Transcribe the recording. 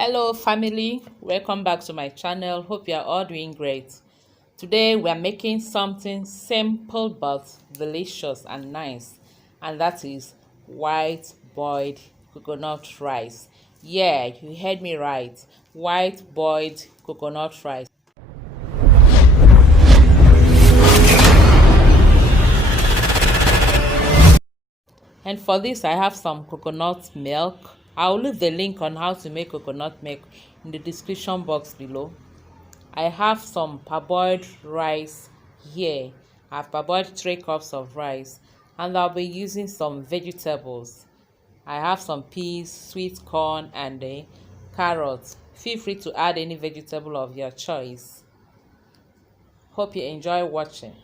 Hello family, welcome back to my channel. Hope you are all doing great. Today we are making something simple but delicious and nice, and that is white boiled coconut rice. Yeah, you heard me right, white boiled coconut rice. And for this I have some coconut milk. I'll leave the link on how to make coconut milk in the description box below. I have some parboiled rice here. I've parboiled 3 cups of rice, and I'll be using some vegetables. I have some peas, sweet corn, and carrots. Feel free to add any vegetable of your choice. Hope you enjoy watching.